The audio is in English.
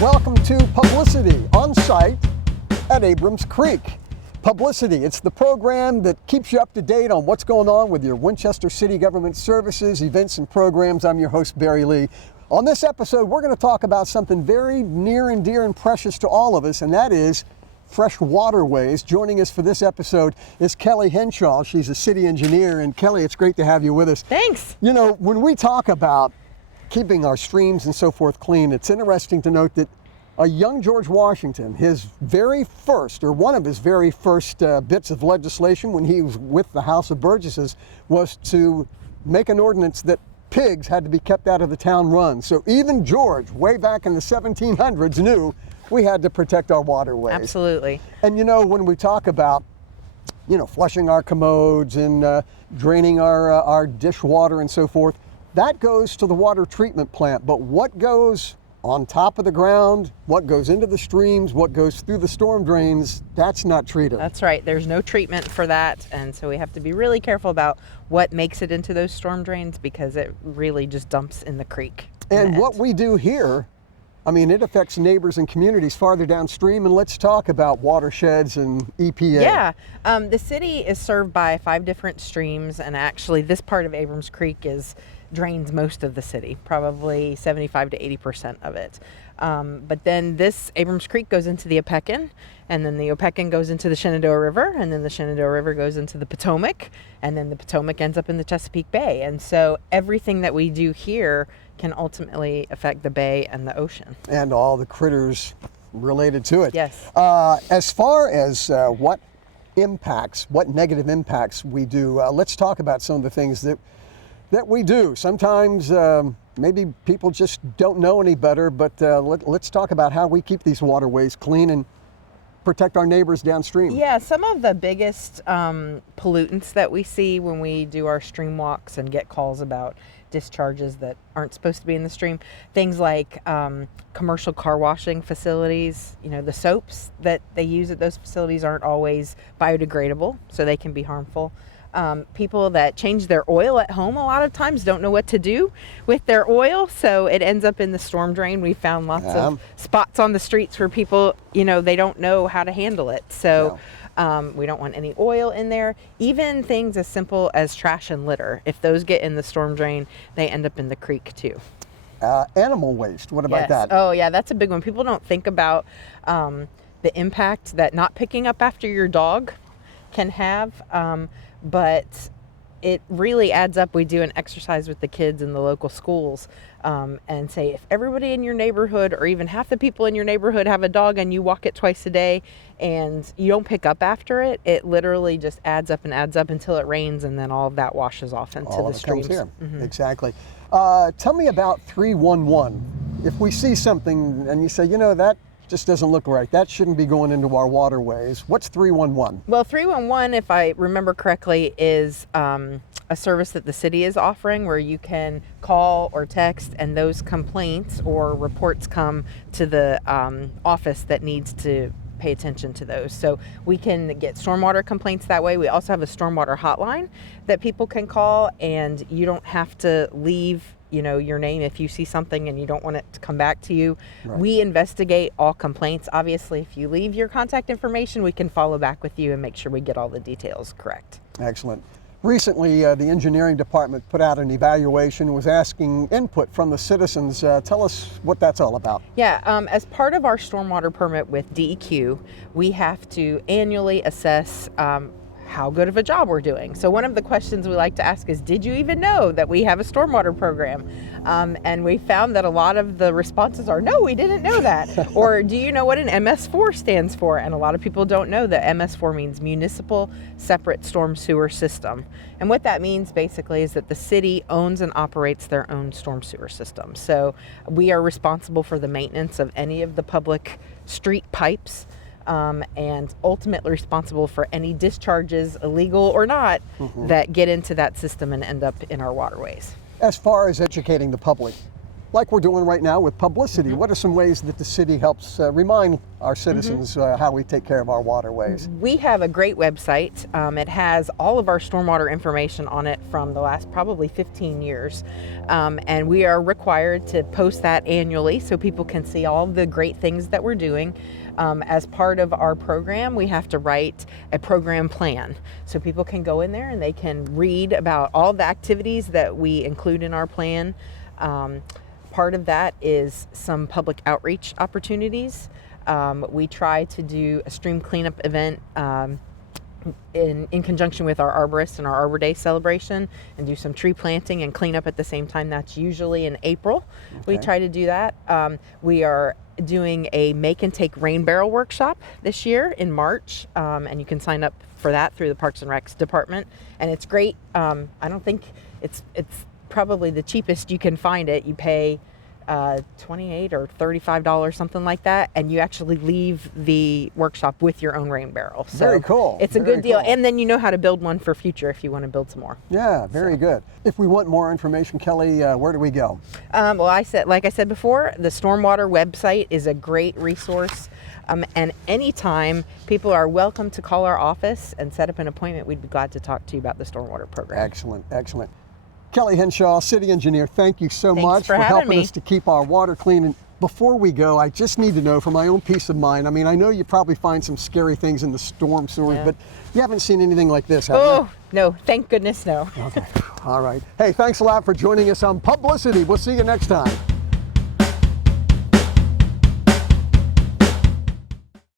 Welcome to publiCITY on site at Abrams Creek. publiCITY, it's the program that keeps you up to date on what's going on with your Winchester City Government services, events, and programs. I'm your host, Barry Lee. On this episode, we're going to talk about something very near and dear and precious to all of us, and that is fresh waterways. Joining us for this episode is Kelly Henshaw. She's a city engineer, and Kelly, it's great to have you with us. Thanks. You know, when we talk about keeping our streams and so forth clean, it's interesting to note that a young George Washington, his very first, or one of his very first bits of legislation when he was with the House of Burgesses, was to make an ordinance that pigs had to be kept out of the town run. So even George, way back in the 1700s, knew we had to protect our waterways. Absolutely. And you know, when we talk about, you know, flushing our commodes and draining our dishwater and so forth, that goes to the water treatment plant. But what goes on top of the ground, what goes into the streams, what goes through the storm drains, that's not treated. That's right. There's no treatment for that. And so we have to be really careful about what makes it into those storm drains, because it really just dumps in the creek. And what we do here, I mean, it affects neighbors and communities farther downstream. And let's talk about watersheds and EPA. Yeah, the city is served by 5 different streams, and actually this part of Abrams Creek drains most of the city, probably 75 to 80% of it. But then this Abrams Creek goes into the Opequon, and then the Opequon goes into the Shenandoah River, and then the Shenandoah River goes into the Potomac, and then the Potomac ends up in the Chesapeake Bay. And so everything that we do here can ultimately affect the bay and the ocean. And all the critters related to it. Yes. As far as what negative impacts we do, let's talk about some of the things that we do. Sometimes maybe people just don't know any better, but let's talk about how we keep these waterways clean and protect our neighbors downstream. Yeah, some of the biggest pollutants that we see when we do our stream walks and get calls about discharges that aren't supposed to be in the stream, things like commercial car washing facilities. You know, the soaps that they use at those facilities aren't always biodegradable, so they can be harmful. People that change their oil at home a lot of times don't know what to do with their oil, so it ends up in the storm drain. We found lots of spots on the streets where people, you know, they don't know how to handle it. So we don't want any oil in there. Even things as simple as trash and litter, if those get in the storm drain, they end up in the creek too. Animal waste, what about that? Oh yeah, that's a big one. People don't think about the impact that not picking up after your dog can have. But it really adds up. We do an exercise with the kids in the local schools and say, if everybody in your neighborhood, or even half the people in your neighborhood, have a dog and you walk it twice a day and you don't pick up after it, it literally just adds up until it rains, and then all of that washes off into the streams. Comes here. Mm-hmm. Exactly. Tell me about 311. If we see something and you say, you know, that just doesn't look right, that shouldn't be going into our waterways, what's 311? Well, 311, if I remember correctly, is a service that the city is offering where you can call or text, and those complaints or reports come to the office that needs to pay attention to those. So we can get stormwater complaints that way. We also have a stormwater hotline that people can call, and you don't have to leave, you know, your name if you see something and you don't want it to come back to you. Right. We investigate all complaints. Obviously, if you leave your contact information, we can follow back with you and make sure we get all the details correct. Excellent. Recently, the engineering department put out an evaluation, was asking input from the citizens. Tell us what that's all about. Yeah, as part of our stormwater permit with DEQ, we have to annually assess how good of a job we're doing. So one of the questions we like to ask is, did you even know that we have a stormwater program? And we found that a lot of the responses are, no, we didn't know that. Or, do you know what an MS4 stands for? And a lot of people don't know that MS4 means Municipal Separate Storm Sewer System. And what that means basically is that the city owns and operates their own storm sewer system. So we are responsible for the maintenance of any of the public street pipes, and ultimately responsible for any discharges, illegal or not, that get into that system and end up in our waterways. As far as educating the public, like we're doing right now with publicity, what are some ways that the city helps remind our citizens how we take care of our waterways? We have a great website. It has all of our stormwater information on it from the last probably 15 years. And we are required to post that annually so people can see all the great things that we're doing. As part of our program, we have to write a program plan. So people can go in there and they can read about all the activities that we include in our plan. Part of that is some public outreach opportunities. We try to do a stream cleanup event in conjunction with our arborists and our Arbor Day celebration, and do some tree planting and cleanup at the same time. That's usually in April. We try to do that. We are doing a make and take rain barrel workshop this year in March, and you can sign up for that through the Parks and Recs department, and it's great. I don't think it's probably the cheapest you can find it. You pay $28 or $35, something like that, and you actually leave the workshop with your own rain barrel. So very cool. It's a good deal, and then you know how to build one for future if you want to build some more. Yeah, very good. If we want more information, Kelly, where do we go? Well, like I said before, the Stormwater website is a great resource. And anytime, people are welcome to call our office and set up an appointment. We'd be glad to talk to you about the Stormwater program. Excellent, excellent. Kelly Henshaw, City Engineer, thank you so Thanks much for helping me. us to keep our water clean. And before we go, I just need to know for my own peace of mind, I mean, I know you probably find some scary things in the storm sewers, but you haven't seen anything like this, have you? No, thank goodness no. Okay, all right. Hey, thanks a lot for joining us on publicity. We'll see you next time.